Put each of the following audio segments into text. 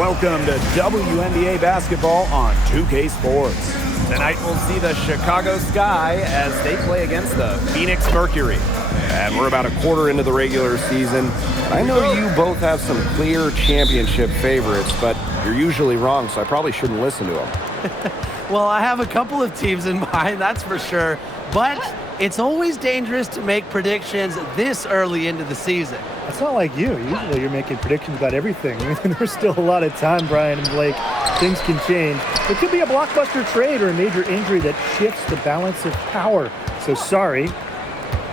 Welcome to WNBA basketball on 2K Sports. Tonight we'll see the Chicago Sky as they play against the Phoenix Mercury. And we're about a quarter into the regular season. I know you both have some clear championship favorites, but you're usually wrong, so I probably shouldn't listen to them. Well, I have a couple of teams in mind, that's for sure. But it's always dangerous to make predictions this early into the season. It's not like you. Usually you're making predictions about everything. There's still a lot of time, Brian and Blake. Things can change. It could be a blockbuster trade or a major injury that shifts the balance of power. So sorry,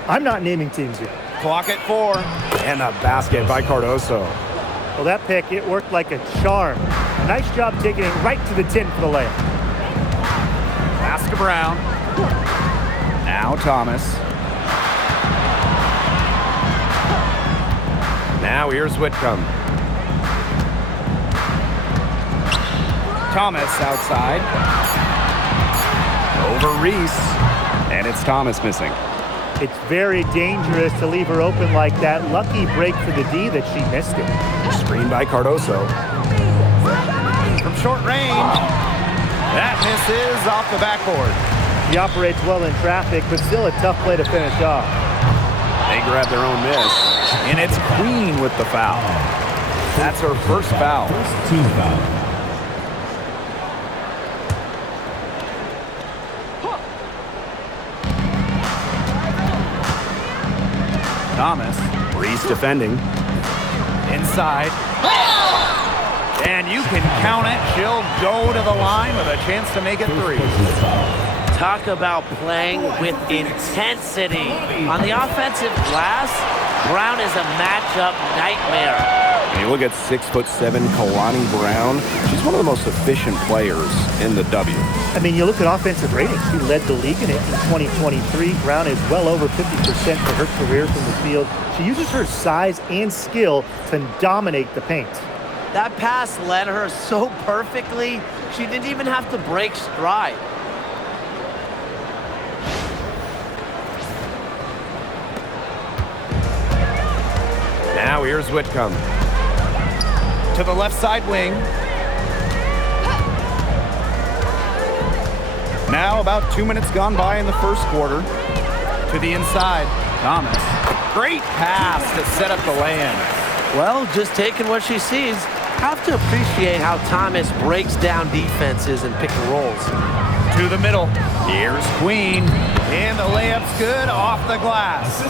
I'm not naming teams yet. Clock at 4. And a basket by Cardoso. Well, that pick, it worked like a charm. Nice job taking it right to the tin for the layup. Pass to Brown. Now Thomas. Now here's Whitcomb. Thomas outside. Over Reese. And it's Thomas missing. It's very dangerous to leave her open like that. Lucky break for the D that she missed it. Screen by Cardoso. From short range. That misses off the backboard. He operates well in traffic, but still a tough play to finish off. They grab their own miss. And it's Queen with the foul. That's her first foul. Team foul. Thomas. Reese defending. Inside. And you can count it. She'll go to the line with a chance to make it 3. Talk about playing with intensity. On the offensive glass, Brown is a matchup nightmare. And you look at 6'7" Kalani Brown. She's one of the most efficient players in the W. I mean, you look at offensive ratings. She led the league in it in 2023. Brown is well over 50% for her career from the field. She uses her size and skill to dominate the paint. That pass led her so perfectly, she didn't even have to break stride. Now here's Whitcomb. To the left side wing. Now about 2 minutes gone by in the first quarter. To the inside. Thomas. Great pass to set up the lay-in. Well, just taking what she sees. Have to appreciate how Thomas breaks down defenses and pick and rolls. To the middle. Here's Queen. And the layup's good off the glass.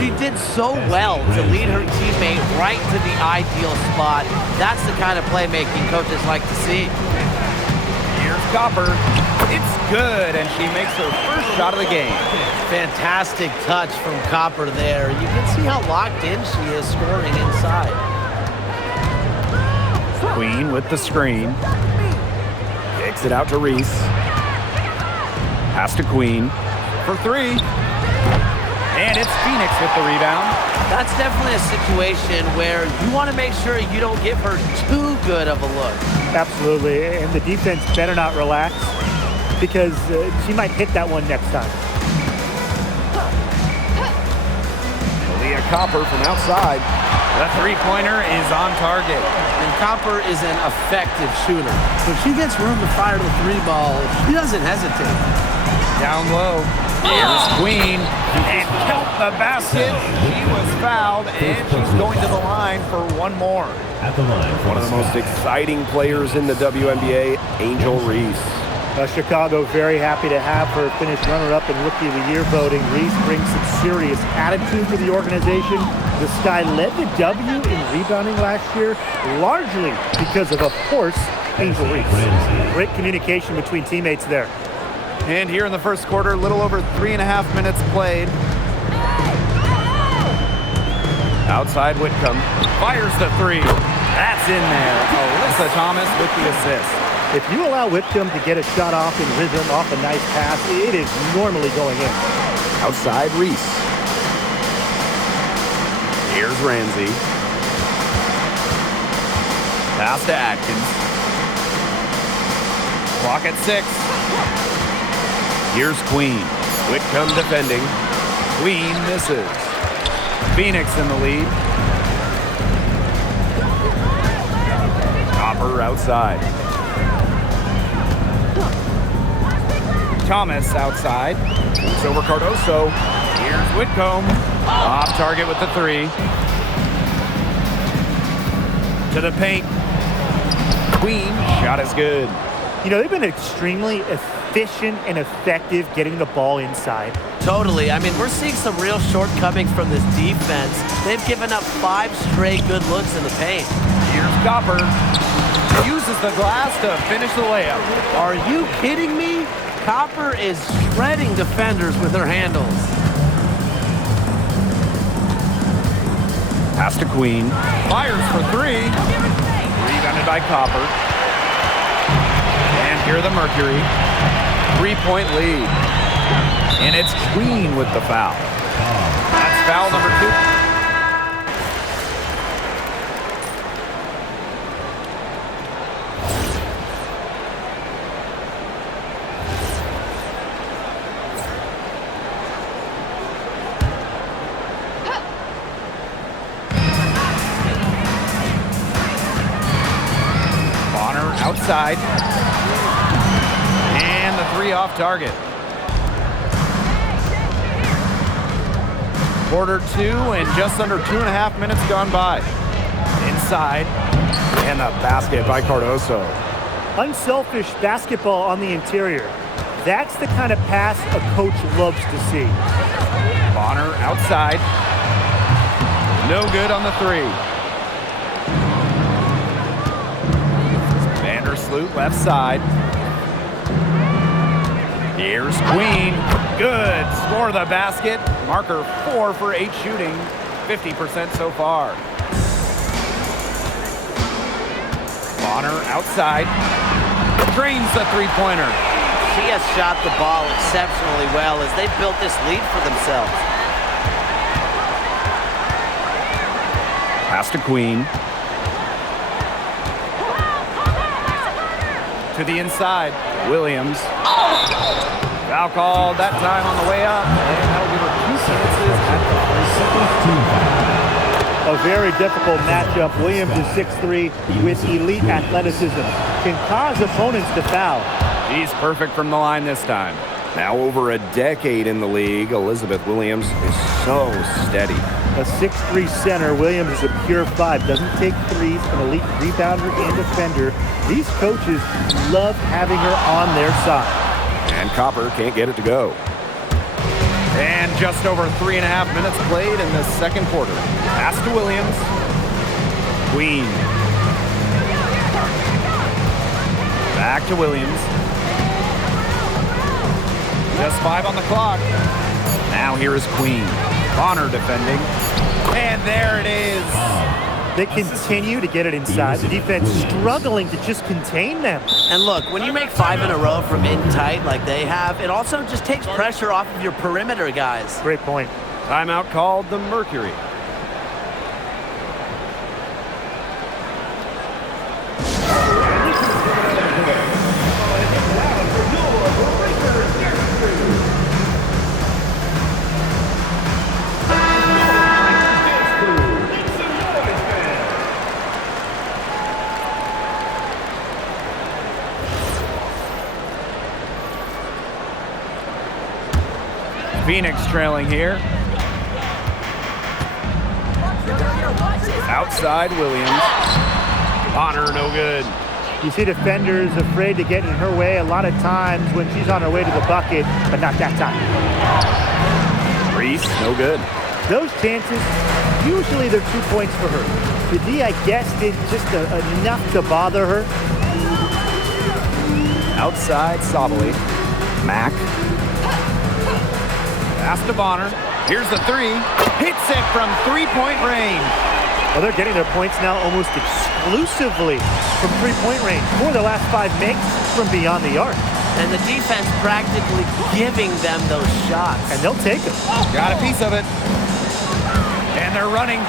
She did so well to lead her teammate right to the ideal spot. That's the kind of playmaking coaches like to see. Here's Copper. It's good, and she makes her first shot of the game. Fantastic touch from Copper there. You can see how locked in she is scoring inside. Queen with the screen. Kicks it out to Reese. Pass to Queen. For 3. And it's Phoenix with the rebound. That's definitely a situation where you want to make sure you don't give her too good of a look. Absolutely, and the defense better not relax because she might hit that one next time. Leah Copper from outside. The three-pointer is on target. And Copper is an effective shooter. So if she gets room to fire the 3 ball, she doesn't hesitate. Down low. Here's Queen. And count the basket. She was fouled, and she's going to the line for one more. At the line. One of the most exciting players in the WNBA, Angel Reese. Chicago very happy to have her finish runner-up in Rookie of the Year voting. Reese brings some serious attitude to the organization. The Sky led the W in rebounding last year, largely because of course, Angel Reese. Great communication between teammates there. And here in the first quarter, a little over 3.5 minutes played. Outside Whitcomb. Fires the 3. That's in there. Alyssa Thomas with the assist. If you allow Whitcomb to get a shot off in rhythm, off a nice pass, it is normally going in. Outside Reese. Here's Ramsey. Pass to Atkins. Clock at 6. Here's Queen. Whitcomb defending. Queen misses. Phoenix in the lead. Copper outside. Thomas outside. Moves over Cardoso. Here's Whitcomb. Off target with the 3. To the paint. Queen. Shot is good. You know, they've been extremely efficient and effective getting the ball inside. Totally. I mean, we're seeing some real shortcomings from this defense. They've given up 5 straight good looks in the paint. Here's Copper. Uses the glass to finish the layup. Are you kidding me? Copper is shredding defenders with her handles. Pass to Queen. Fires for 3. Rebounded by Copper. And here are the Mercury. 3-point lead. And it's Queen with the foul. That's foul number 2. Outside. And the 3 off target. Quarter 2 and just under 2.5 minutes gone by. Inside. And the basket by Cardoso. Unselfish basketball on the interior. That's the kind of pass a coach loves to see. Bonner outside. No good on the 3. Vandersloot left side. Here's Queen. Good. Score the basket. Marker 4 for 8 shooting. 50% so far. Bonner outside. Drains the 3-pointer. She has shot the ball exceptionally well as they built this lead for themselves. Pass to Queen. To the inside, Williams. Foul called that time on the way up, and that'll give her 2 chances at the A very difficult matchup. Williams is 6'3" with elite athleticism. Can cause opponents to foul. He's perfect from the line this time. Now over a decade in the league, Elizabeth Williams is so steady. A 6'3" center, Williams is a pure 5. Doesn't take threes, an elite rebounder and defender. These coaches love having her on their side. And Copper can't get it to go. And just over 3.5 minutes played in the second quarter. Pass to Williams. Queen. Back to Williams. Just 5 on the clock. Now here is Queen. Bonner defending. And there it is. They continue to get it inside. The defense struggling to just contain them. And look, when you make 5 in a row from in tight like they have, it also just takes pressure off of your perimeter guys. Great point. Timeout called the Mercury. Phoenix trailing here. Outside Williams. Bonner no good. You see defenders afraid to get in her way a lot of times when she's on her way to the bucket, but not that time. Reese no good. Those chances, usually they're 2 points for her. Today, I guess, did just enough to bother her. Outside Sabali. Mack. Pass to Bonner. Here's the 3. Hits it from 3-point range. Well, they're getting their points now almost exclusively from 3-point range. 4 of the last 5 makes from beyond the arc. And the defense practically giving them those shots. And they'll take them. Got a piece of it. And they're running.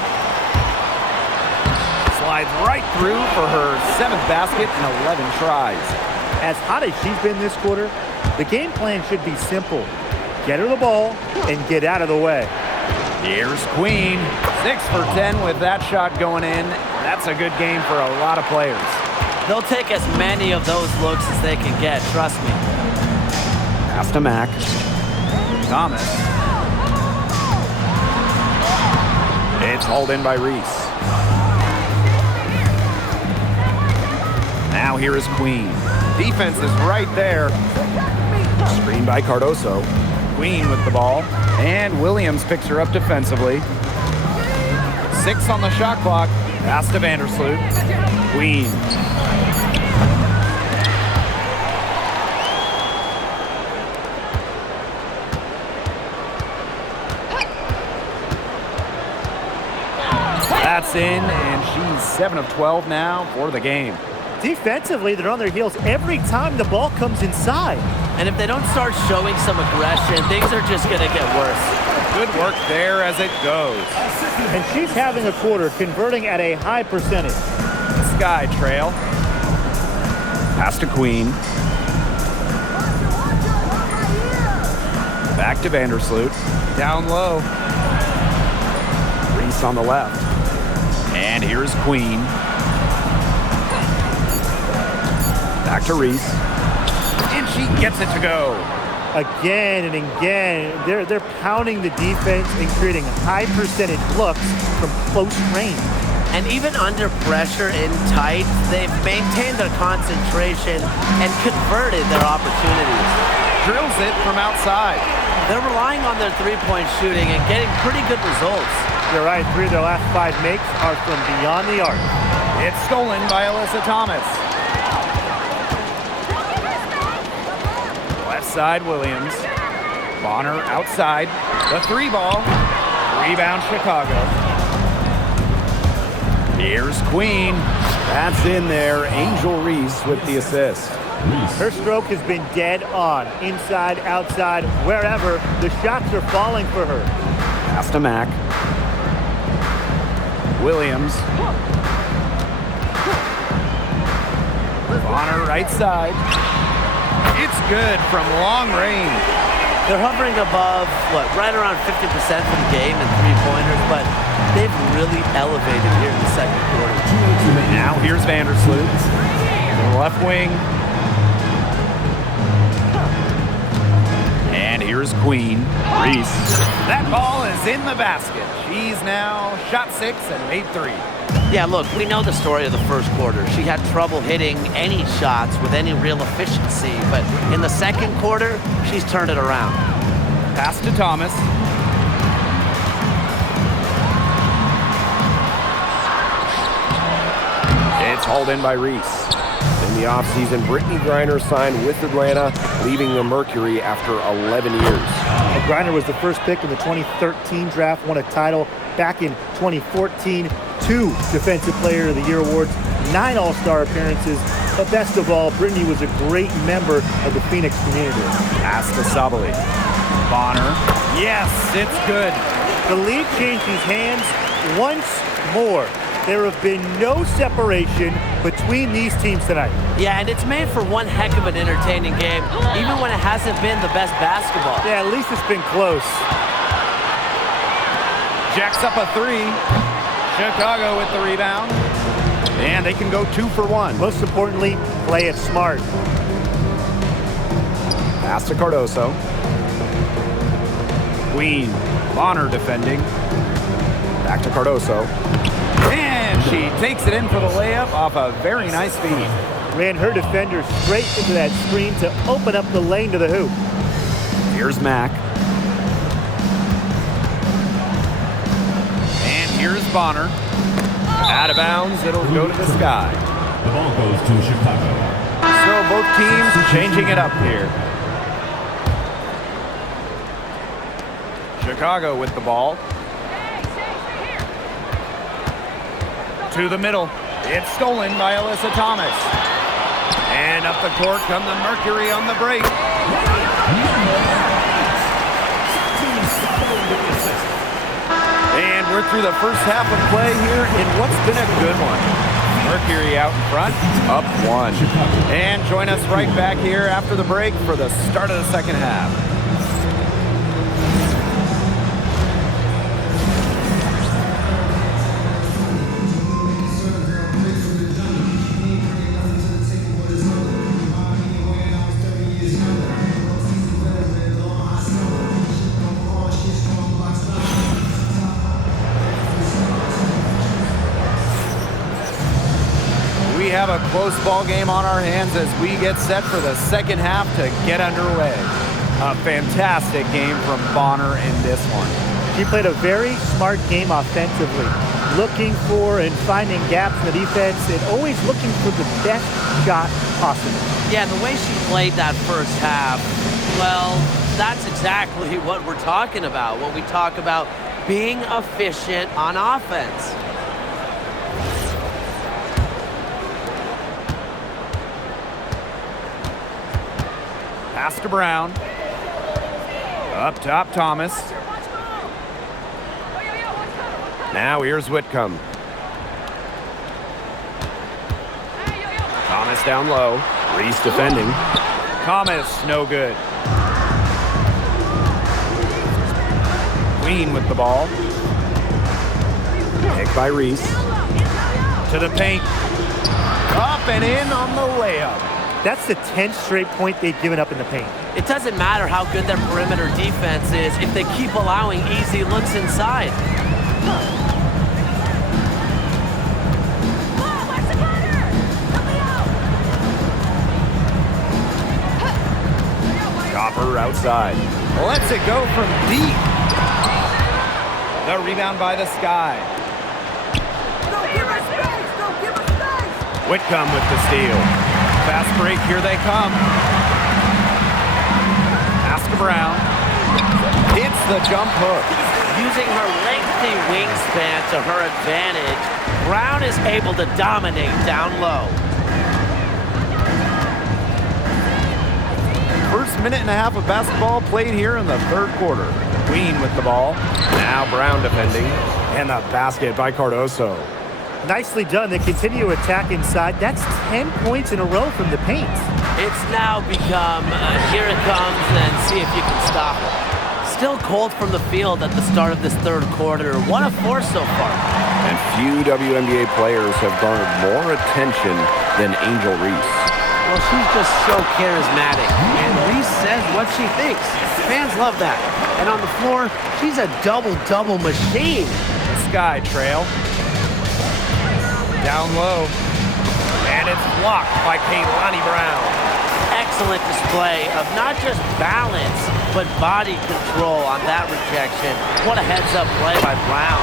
Slides right through for her 7th basket in 11 tries. As hot as she's been this quarter, the game plan should be simple. Get her the ball and get out of the way. Here's Queen. 6 for 10 with that shot going in. That's a good game for a lot of players. They'll take as many of those looks as they can get, trust me. Pass to Mac. Thomas. It's hauled in by Reese. Now here is Queen. Defense is right there. Screen by Cardoso. Queen with the ball. And Williams picks her up defensively. 6 on the shot clock. Pass to Vandersloot. Queen. That's in, and she's 7 of 12 now for the game. Defensively, they're on their heels every time the ball comes inside. And if they don't start showing some aggression, things are just going to get worse. Good work there as it goes. And she's having a quarter, converting at a high percentage. Sky trail. Pass to Queen. Back to Vandersloot. Down low. Reese on the left. And here's Queen. Back to Reese. And she gets it to go. Again and again, they're pounding the defense and creating high percentage looks from close range. And even under pressure in tight, they've maintained their concentration and converted their opportunities. Drills it from outside. They're relying on their three-point shooting and getting pretty good results. You're right, 3 of their last 5 makes are from beyond the arc. It's stolen by Alyssa Thomas. Left side, Williams. Bonner outside. The 3 ball. Rebound, Chicago. Here's Queen. That's in there. Angel Reese with the assist. Her stroke has been dead on. Inside, outside, wherever. The shots are falling for her. Pass to Mac. Williams. Bonner right side. It's good from long range. They're hovering above, right around 50% for the game in three-pointers, but they've really elevated here in the second quarter. Now here's Vandersloot. Left wing. And here's Queen. Reese. That ball is in the basket. She's now shot 6 and made 3. Yeah, look, we know the story of the first quarter. She had trouble hitting any shots with any real efficiency, but in the second quarter, she's turned it around. Pass to Thomas. It's hauled in by Reese. In the offseason, Brittany Griner signed with Atlanta, leaving the Mercury after 11 years. Griner was the first pick in the 2013 draft, won a title back in 2014, 2 Defensive Player of the Year awards, 9 All-Star appearances, but best of all, Brittany was a great member of the Phoenix community. Pass to Sabali. Bonner. Yes, it's good. The lead changes hands once more. There have been no separation between these teams tonight. Yeah, and it's made for one heck of an entertaining game, even when it hasn't been the best basketball. Yeah, at least it's been close. Jacks up a 3. Chicago with the rebound. And they can go 2 for 1. Most importantly, play it smart. Pass to Cardoso. Queen. Bonner defending. Back to Cardoso. And she takes it in for the layup off a very nice feed. Ran her defender straight into that screen to open up the lane to the hoop. Here's Mac. And here's Bonner. Out of bounds, it'll go to the sky. The ball goes to Chicago. So both teams changing it up here. Chicago with the ball. To the middle. It's stolen by Alyssa Thomas. And up the court come the Mercury on the break. And we're through the first half of play here in what's been a good one. Mercury out in front, up 1. And join us right back here after the break for the start of the second half. have a close ball game on our hands as we get set for the second half to get underway. A fantastic game from Bonner in this one. She played a very smart game offensively, looking for and finding gaps in the defense and always looking for the best shot possible. Yeah, the way she played that first half, well, that's exactly what we're talking about when we talk about being efficient on offense. Pass to Brown. Up top, Thomas. Now here's Whitcomb. Thomas down low. Reese defending. Thomas, no good. Queen with the ball. Picked by Reese. To the paint. Up and in on the layup. That's the 10th straight point they've given up in the paint. It doesn't matter how good their perimeter defense is if they keep allowing easy looks inside. Copper outside. Lets it go from deep. The rebound by the Sky. Don't give us space! Don't give us space! Whitcomb with the steal. Fast break, here they come. Pass to Brown. Hits the jump hook. Using her lengthy wingspan to her advantage, Brown is able to dominate down low. First minute and a half of basketball played here in the third quarter. Queen with the ball. Now Brown defending. And the basket by Cardoso. Nicely done. They continue to attack inside. That's 10 points in a row from the paint. It's now become, here it comes, and see if you can stop it. Still cold from the field at the start of this third quarter. 1 of 4 so far. And few WNBA players have garnered more attention than Angel Reese. Well, she's just so charismatic, and Reese says what she thinks. Fans love that. And on the floor, she's a double-double machine. Sky trail. Down low. And it's blocked by Kaylani Brown. Excellent display of not just balance, but body control on that rejection. What a heads-up play by Brown.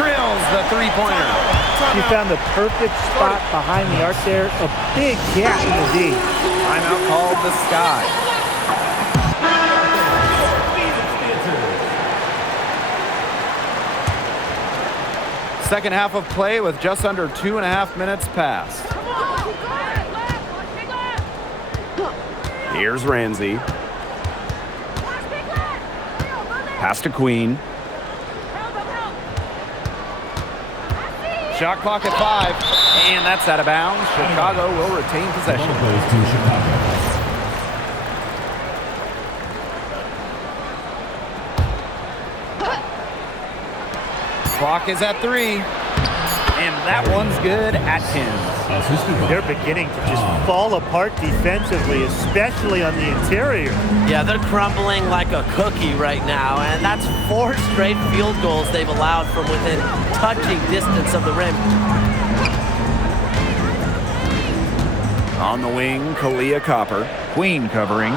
Drills the three-pointer. She found the perfect spot behind the arc there. A big gap in the D. Timeout called the Sky. Second half of play with just under 2.5 minutes passed. Here's Ramsey. Pass to Queen. Shot clock at 5, and that's out of bounds. Chicago will retain Ball possession. goes to Chicago. Clock is at 3, and that one's good. Atkins. Assisted by They're beginning to just fall apart defensively, especially on the interior. Yeah, they're crumbling like a cookie right now, and that's 4 straight field goals they've allowed from within touching distance of the rim. On the wing, Kalia Copper. Queen covering.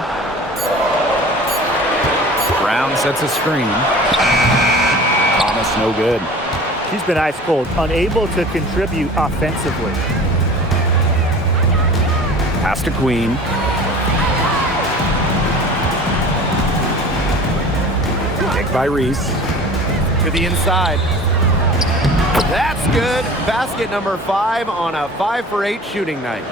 Brown sets a screen. Thomas no good. She's been ice cold, unable to contribute offensively. Pass to Queen. Picked by Reese. To the inside. That's good. Basket number 5 on a 5 for 8 shooting night.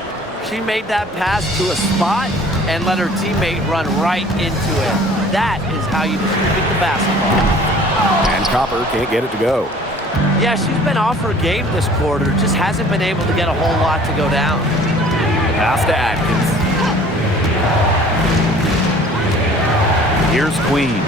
She made that pass to a spot and let her teammate run right into it. That is how you distribute the basketball. And Copper can't get it to go. Yeah, she's been off her game this quarter, just hasn't been able to get a whole lot to go down. Pass to Atkins. Here's Queen.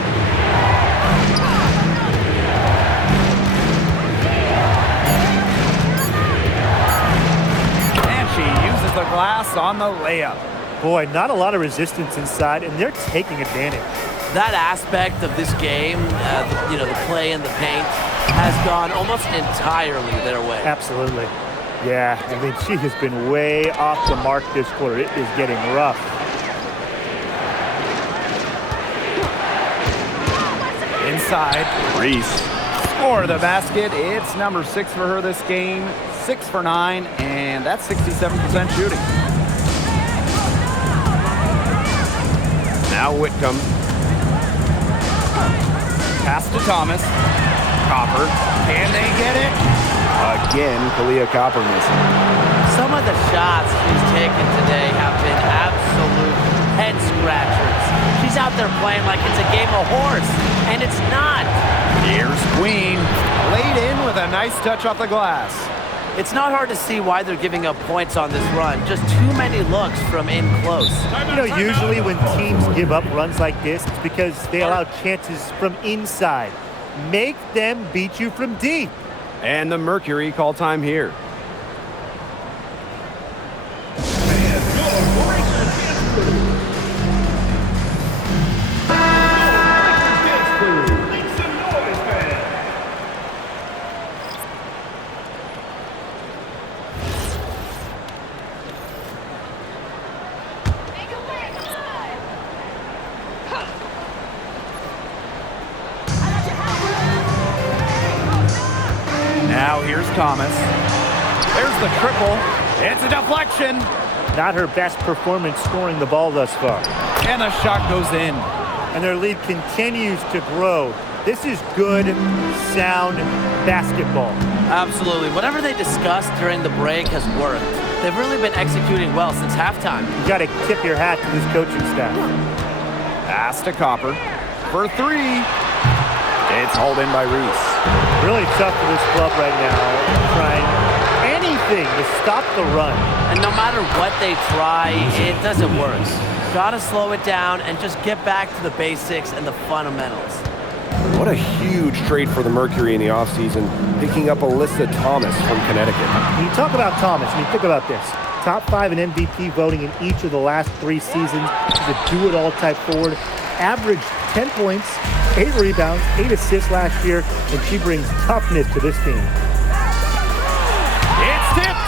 And she uses the glass on the layup. Boy, not a lot of resistance inside, and they're taking advantage. That aspect of this game, the play in the paint, has gone almost entirely their way. Absolutely. Yeah, I mean, she has been way off the mark this quarter. It is getting rough. Inside, Reese. For the basket. It's number 6 for her this game. 6 for 9, and that's 67% shooting. Now Whitcomb. Pass to Thomas. Copper. Can they get it? Again, Kalia Copper missing. Some of the shots she's taken today have been absolute head scratchers. She's out there playing like it's a game of horse, and it's not. Here's Queen. Laid in with a nice touch off the glass. It's not hard to see why they're giving up points on this run. Just too many looks from in close. You know, usually when teams give up runs like this, it's because they allow chances from inside. Make them beat you from deep. And the Mercury call time here. Now here's Thomas. There's the triple. It's a deflection. Not her best performance scoring the ball thus far. And the shot goes in. And their lead continues to grow. This is good, sound basketball. Absolutely. Whatever they discussed during the break has worked. They've really been executing well since halftime. You got to tip your hat to this coaching staff. Pass to Copper. For 3. It's hauled in by Reese. Really tough for this club right now, trying anything to stop the run. And no matter what they try, it doesn't work. Gotta slow it down and just get back to the basics and the fundamentals. What a huge trade for the Mercury in the offseason, picking up Alyssa Thomas from Connecticut. When you talk about Thomas, I mean, think about this. Top 5 in MVP voting in each of the last 3 seasons. She's a do-it-all type forward. Averaged 10 points, 8 rebounds, 8 assists last year, and she brings toughness to this team. It's tipped.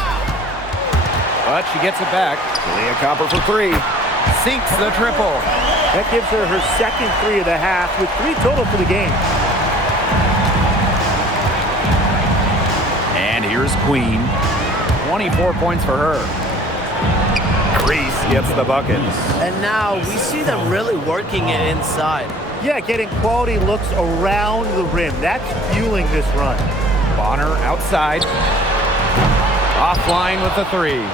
But she gets it back. Kalia Copper for 3. Sinks the triple. That gives her her second 3 of the half, with 3 total for the game. And here's Queen. 24 points for her. Reese gets the bucket. And now we see them really working it inside. Yeah, getting quality looks around the rim. That's fueling this run. Bonner outside. Offline with the 3.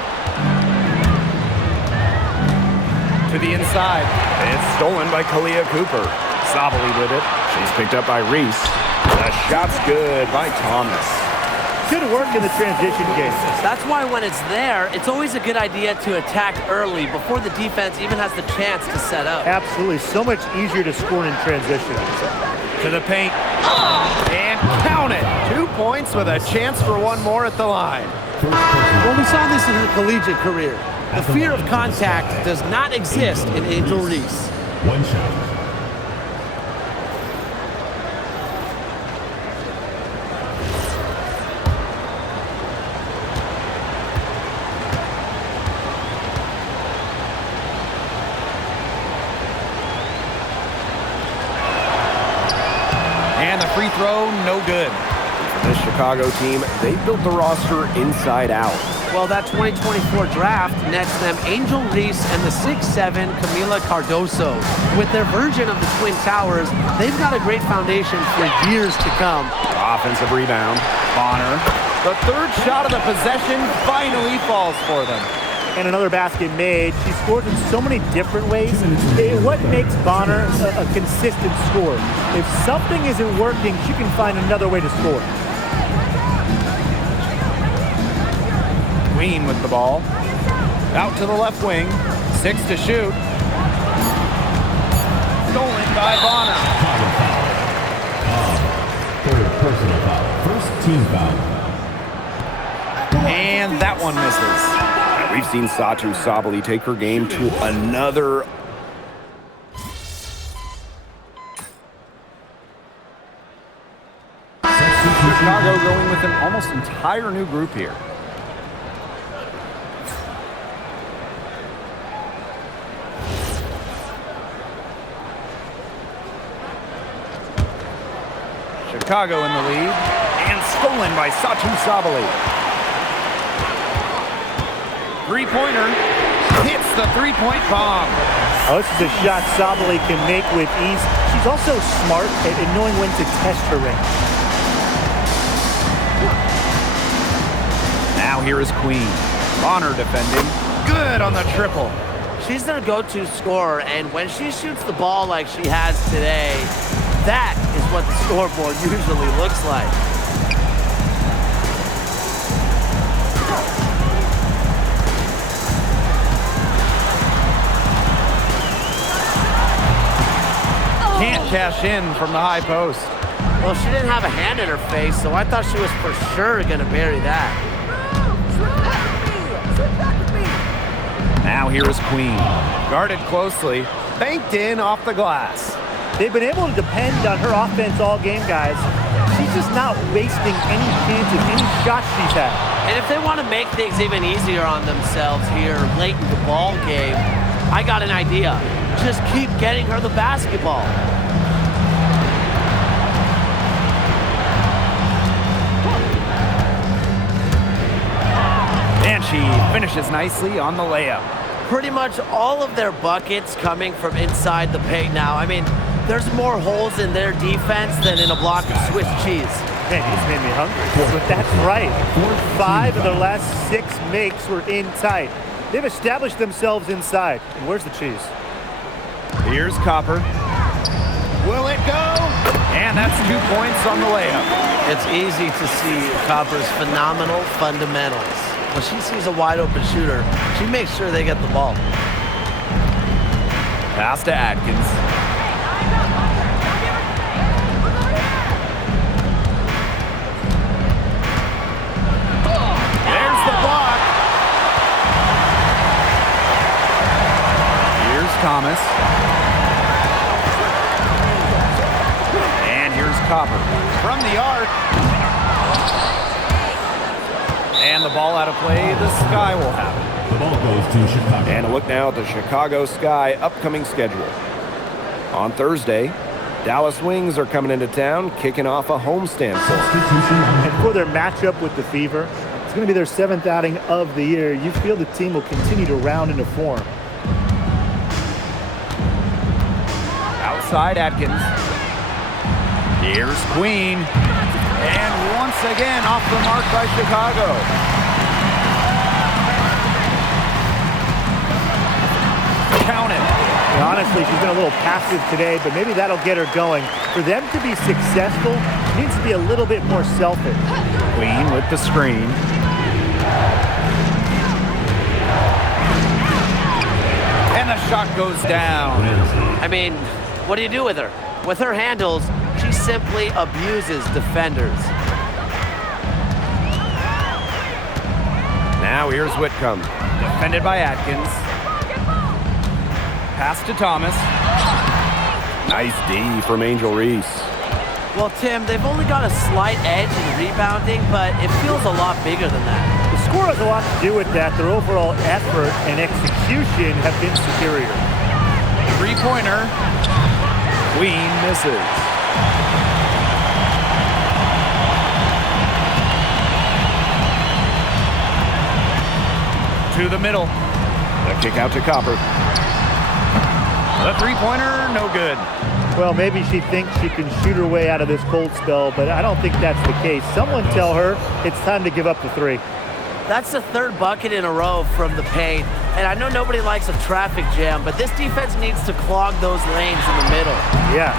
To the inside. It's stolen by Kalia Cooper. Sabali with it. She's picked up by Reese. The shot's good by Thomas. Good work in the transition game. That's why when it's there, it's always a good idea to attack early before the defense even has the chance to set up. Absolutely. So much easier to score in transition. To the paint. And count it. 2 points with a chance for one more at the line. Well, we saw this in her collegiate career. The fear of contact does not exist in Angel Reese. One shot. And the free throw, no good. This Chicago team, they built the roster inside out. Well, that 2024 draft nets them Angel Reese and the 6'7" Camila Cardoso. With their version of the Twin Towers, they've got a great foundation for years to come. Offensive rebound. Bonner. The 3rd shot of the possession finally falls for them. And another basket made. She scores in so many different ways. What makes Bonner a consistent scorer? If something isn't working, she can find another way to score. Queen with the ball. Out to the left wing. 6 to shoot. Stolen by Bonner. Third personal foul. First team foul. And that one misses. We've seen Satu Sabali take her game to another. Chicago going with an almost entire new group here. Chicago in the lead. And stolen by Satu Sabali. Three-pointer. Hits the three-point bomb. Oh, this is a shot Sabali can make with ease. She's also smart at knowing when to test her range. Now here is Queen. Bonner defending. Good on the triple. She's their go-to scorer, and when she shoots the ball like she has today, that is what the scoreboard usually looks like. Can't cash in from the high post. Well, she didn't have a hand in her face, so I thought she was for sure going to bury that. Now here is Queen. Guarded closely. Banked in off the glass. They've been able to depend on her offense all game, guys. She's just not wasting any chances, any shots she's had. And if they want to make things even easier on themselves here late in the ball game, I got an idea. Just keep getting her the basketball. And she finishes nicely on the layup. Pretty much all of their buckets coming from inside the paint now. I mean, there's more holes in their defense than in a block of Swiss cheese. Man, you just made me hungry. But that's right. 5 of their last 6 makes were in tight. They've established themselves inside. And where's the cheese? Here's Copper. Will it go? And that's 2 points on the layup. It's easy to see Copper's phenomenal fundamentals. When she sees a wide open shooter, she makes sure they get the ball. Pass to Atkins. There's the block. Here's Thomas. And here's Copper. From the arc. And the ball out of play, the Sky will have it. The ball goes to Chicago. And a look now at the Chicago Sky upcoming schedule. On Thursday, Dallas Wings are coming into town, kicking off a homestand for them. And for their matchup with the Fever, it's going to be their 7th outing of the year. You feel the team will continue to round into form. Outside Atkins. Here's Queen. And once again off the mark by Chicago. Count it. And honestly, she's been a little passive today, but maybe that'll get her going. For them to be successful, she needs to be a little bit more selfish. Queen with the screen. And the shot goes down. I mean, what do you do with her? With her handles, she simply abuses defenders. Now here's Whitcomb. Defended by Atkins. Pass to Thomas. Nice D from Angel Reese. Well, Tim, they've only got a slight edge in rebounding, but it feels a lot bigger than that. The score has a lot to do with that. Their overall effort and execution have been superior. Three-pointer. Queen misses. To the middle. A kick out to Copper. The three-pointer, no good. Well, maybe she thinks she can shoot her way out of this cold spell, but I don't think that's the case. Someone tell her it's time to give up the 3. That's the 3rd bucket in a row from the paint. And I know nobody likes a traffic jam, but this defense needs to clog those lanes in the middle. Yeah,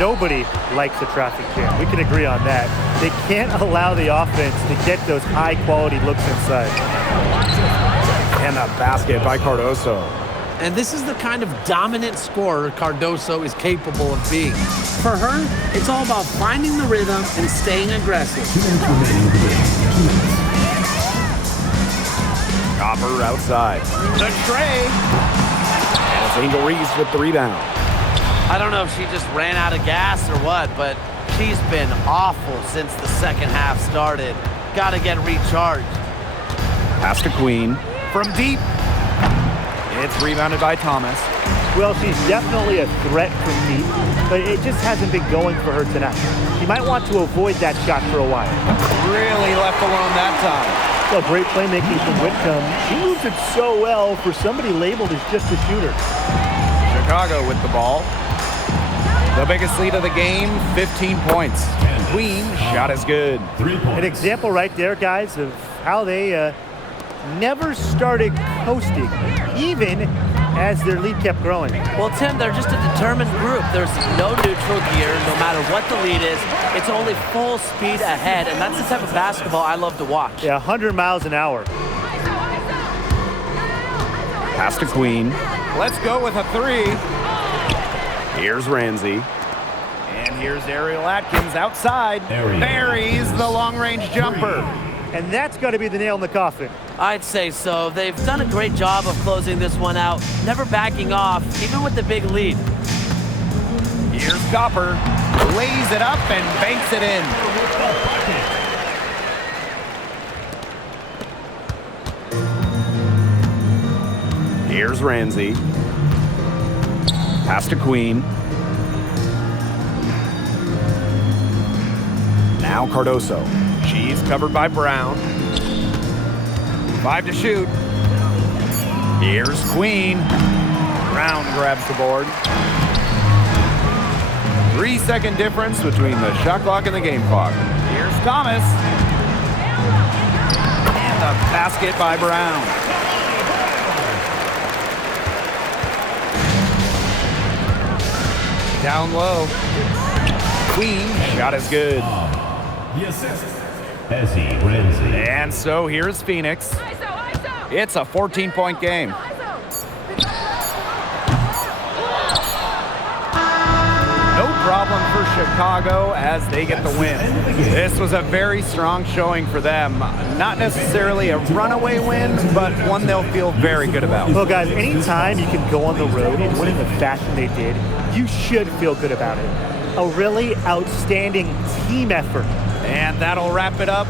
nobody likes a traffic jam. We can agree on that. They can't allow the offense to get those high-quality looks inside. And a basket by Cardoso. And this is the kind of dominant scorer Cardoso is capable of being. For her, it's all about finding the rhythm and staying aggressive. 2 minutes remaining in the game. 2 minutes. Copper outside. The tray. And it's Angel Reese with the rebound. I don't know if she just ran out of gas or what, but she's been awful since the second half started. Got to get recharged. Pass to Queen. From deep. It's rebounded by Thomas. Well, she's definitely a threat from deep, but it just hasn't been going for her tonight. She might want to avoid that shot for a while. Really left alone that time. Well, great playmaking from Whitcomb. She moves it so well for somebody labeled as just a shooter. Chicago with the ball. The biggest lead of the game, 15 points. Queen shot is good. 3 points. An example right there, guys, of how they never started coasting, even as their lead kept growing. Well, Tim, they're just a determined group. There's no neutral gear, no matter what the lead is. It's only full speed ahead, and that's the type of basketball I love to watch. Yeah, 100 miles an hour. Pass to Queen. Let's go with a three. Here's Ramsey. And here's Ariel Atkins outside. Ariel. Buries the long-range jumper. And that's going to be the nail in the coffin. I'd say so. They've done a great job of closing this one out, never backing off, even with the big lead. Here's Copper. Lays it up and banks it in. Here's Ramsey. Pass to Queen. Now Cardoso. She's covered by Brown. 5 to shoot. Here's Queen. Brown grabs the board. 3-second difference between the shot clock and the game clock. Here's Thomas. And a basket by Brown. Down low. Queen shot is good. The assist. Ezzie Ramsey. And so here's Phoenix. It's a 14-point game. No problem for Chicago as they get the win. This was a very strong showing for them. Not necessarily a runaway win, but one they'll feel very good about. Well, guys, anytime you can go on the road and win in the fashion they did, you should feel good about it. A really outstanding team effort. And that'll wrap it up.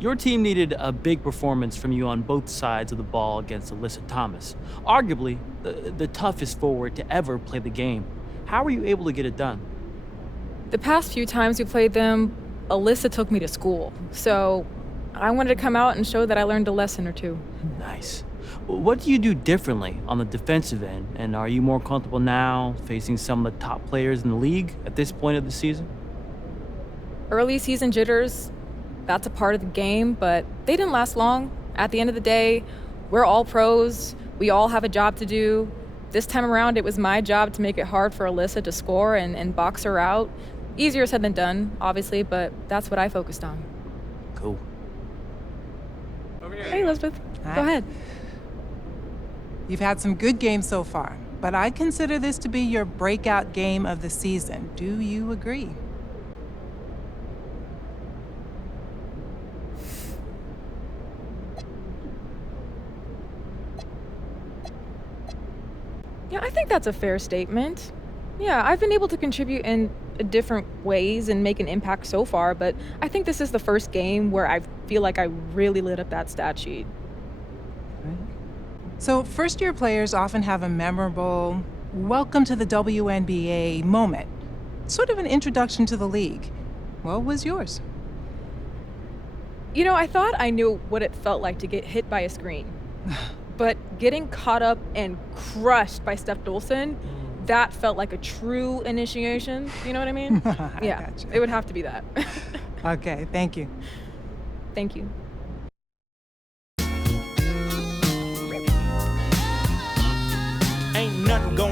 Your team needed a big performance from you on both sides of the ball against Alyssa Thomas, arguably the toughest forward to ever play the game. How were you able to get it done? The past few times we played them, Alyssa took me to school. So I wanted to come out and show that I learned a lesson or two. Nice. What do you do differently on the defensive end? And are you more comfortable now facing some of the top players in the league at this point of the season? Early season jitters, that's a part of the game, but they didn't last long. At the end of the day, we're all pros. We all have a job to do. This time around, it was my job to make it hard for Alyssa to score and box her out. Easier said than done, obviously, but that's what I focused on. Cool. Hey, Elizabeth. Hi. Go ahead. You've had some good games so far, but I consider this to be your breakout game of the season. Do you agree? Yeah, I think that's a fair statement. Yeah, I've been able to contribute in different ways and make an impact so far, but I think this is the first game where I feel like I really lit up that stat sheet. So first-year players often have a memorable welcome to the WNBA moment, sort of an introduction to the league. What was yours? You know, I thought I knew what it felt like to get hit by a screen. But getting caught up and crushed by Steph Dolson, that felt like a true initiation. You know what I mean? Yeah, gotcha. it would have to be that. Okay, thank you. Thank you. Ain't nothing going